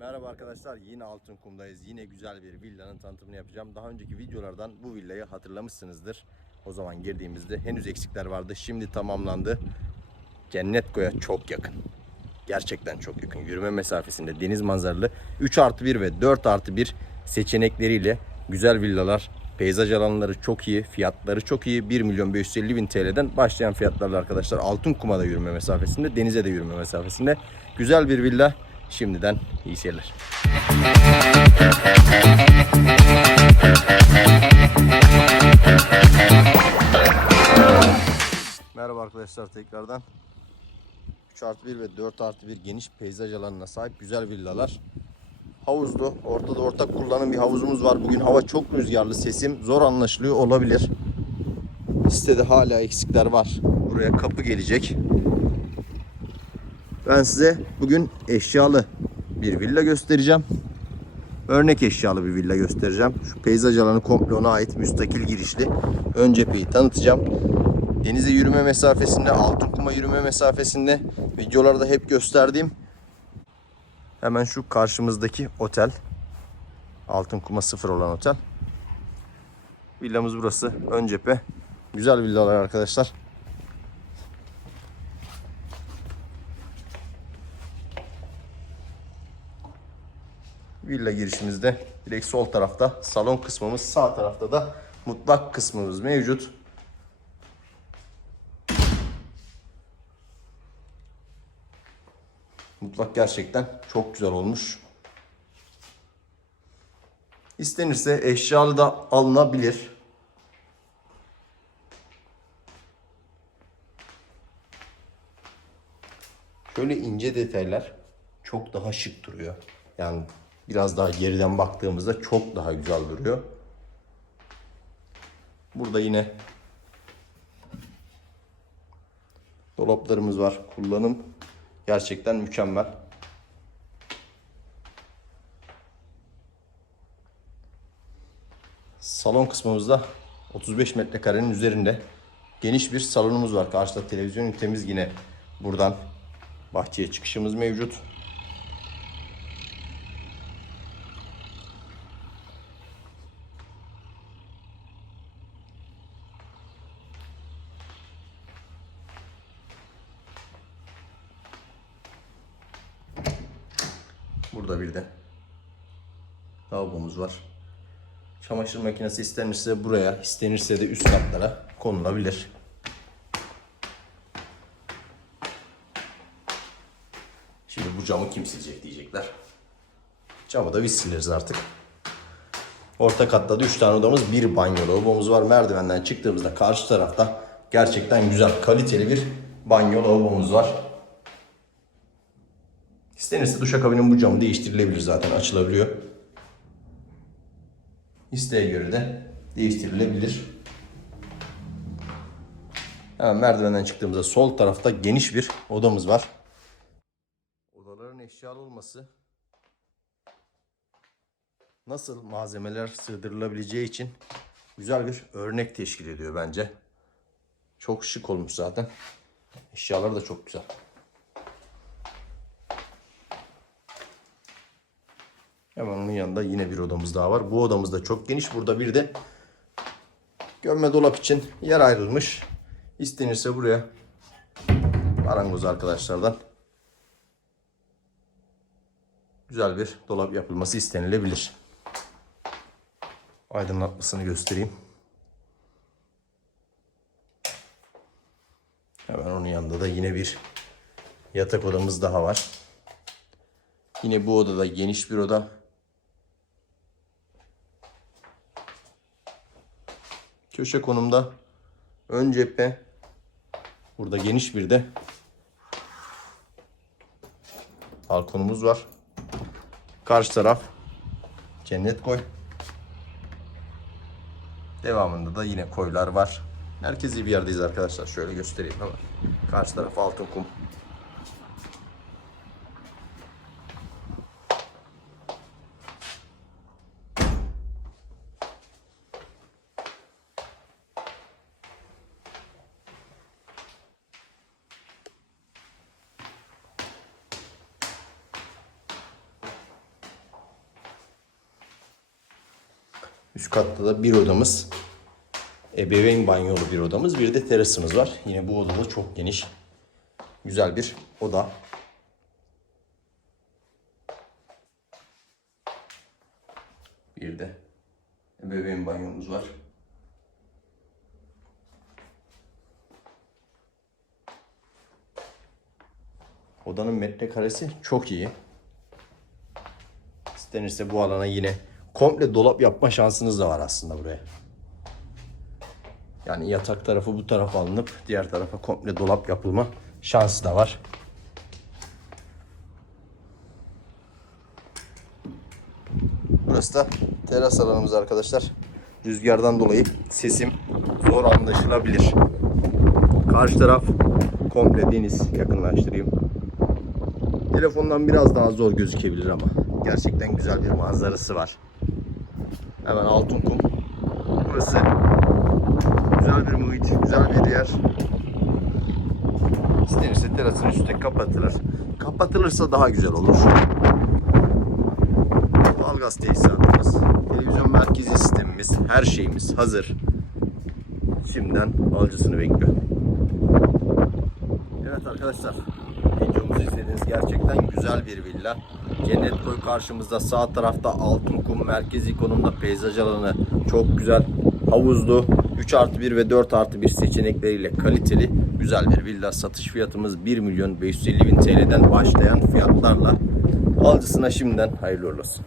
Merhaba arkadaşlar yine Altınkum'dayız. Yine güzel bir villanın tanıtımını yapacağım. Daha önceki videolardan bu villayı hatırlamışsınızdır. O zaman girdiğimizde henüz eksikler vardı. Şimdi tamamlandı. Cennet Koy'a çok yakın. Gerçekten çok yakın. Yürüme mesafesinde deniz manzaralı 3 artı 1 ve 4 artı 1 seçenekleriyle güzel villalar. Peyzaj alanları çok iyi, fiyatları çok iyi. 1 milyon 550 bin TL'den başlayan fiyatlarla arkadaşlar. Altınkum'a da yürüme mesafesinde, denize de yürüme mesafesinde. Güzel bir villa. Şimdiden iyi seyirler. Merhaba arkadaşlar tekrardan. 3 artı 1 ve 4 artı 1 geniş peyzaj alanına sahip güzel villalar. Havuzlu. Ortada ortak kullanım bir havuzumuz var. Bugün hava çok rüzgarlı. Sesim zor anlaşılıyor olabilir. Sitede hala eksikler var. Buraya kapı gelecek. Ben size bugün eşyalı bir villa göstereceğim. Örnek eşyalı bir villa göstereceğim. Şu peyzaj alanı komple ona ait müstakil girişli. Ön cepheyi tanıtacağım. Denize yürüme mesafesinde, altın kuma yürüme mesafesinde videolarda hep gösterdiğim hemen şu karşımızdaki otel. Altın kuma sıfır olan otel. Villamız burası. Ön cephe. Güzel villalar arkadaşlar. Villa girişimizde direkt sol tarafta salon kısmımız, sağ tarafta da mutfak kısmımız mevcut. Mutfak gerçekten çok güzel olmuş. İstenirse eşyalı da alınabilir. Şöyle ince detaylar çok daha şık duruyor. Yani biraz daha geriden baktığımızda çok daha güzel duruyor. Burada yine dolaplarımız var. Kullanım gerçekten mükemmel. Salon kısmımızda 35 metrekarenin üzerinde geniş bir salonumuz var. Karşıda televizyon ünitemiz yine buradan bahçeye çıkışımız mevcut. Burada bir de lavabomuz var. Çamaşır makinesi istenirse buraya, istenirse de üst katlara konulabilir. Şimdi bu camı kim silecek diyecekler. Camı da biz sileriz artık. Orta katta da 3 tane odamız, bir banyo lavabomuz var. Merdivenden çıktığımızda karşı tarafta gerçekten güzel, kaliteli bir banyo lavabomuz var. İstenirse duşakabinin bu camı değiştirilebilir zaten açılabiliyor. İsteğe göre de değiştirilebilir. Hemen merdivenden çıktığımızda sol tarafta geniş bir odamız var. Odaların eşyalı olması nasıl malzemeler sığdırılabileceği için güzel bir örnek teşkil ediyor bence. Çok şık olmuş zaten. Eşyalar da çok güzel. Hemen onun yanında yine bir odamız daha var. Bu odamız da çok geniş. Burada bir de gömme dolap için yer ayrılmış. İstenirse buraya marangoz arkadaşlardan güzel bir dolap yapılması istenilebilir. Aydınlatmasını göstereyim. Hemen onun yanında da yine bir yatak odamız daha var. Yine bu odada geniş bir oda. Köşe konumda ön cephe. Burada geniş bir de balkonumuz var. Karşı taraf cennet koy. Devamında da yine koylar var. Merkezi bir yerdeyiz arkadaşlar. Şöyle göstereyim ama. Karşı taraf altın kum. Üst katta da bir odamız. Ebeveyn banyolu bir odamız. Bir de terasımız var. Yine bu odada çok geniş. Güzel bir oda. Bir de ebeveyn banyomuz var. Odanın metrekaresi çok iyi. İstenirse bu alana yine komple dolap yapma şansınız da var aslında buraya. Yani yatak tarafı bu tarafa alınıp diğer tarafa komple dolap yapılma şansı da var. Burası da teras alanımız arkadaşlar. Rüzgardan dolayı sesim zor anlaşılabilir. Karşı taraf komple deniz yakınlaştırayım. Telefondan biraz daha zor gözükebilir ama gerçekten güzel bir manzarası var. Hemen Altınkum. Burası güzel bir muhit, güzel bir yer. İstenirse terasın üstü kapatılır. Kapatılırsa daha güzel olur. Doğalgaz tesisatımız, televizyon merkezi sistemimiz, her şeyimiz hazır. Şimdiden alıcısını bekliyor. Evet arkadaşlar, videomuzu izlediniz. Gerçekten güzel bir villa. Cennet Koy karşımızda sağ tarafta Altınkum merkezi konumda peyzaj alanı çok güzel. Havuzlu 3 artı 1 ve 4 artı 1 seçenekleriyle kaliteli güzel bir villa. Satış fiyatımız 1 milyon 550 bin TL'den başlayan fiyatlarla alıcısına şimdiden hayırlı olsun.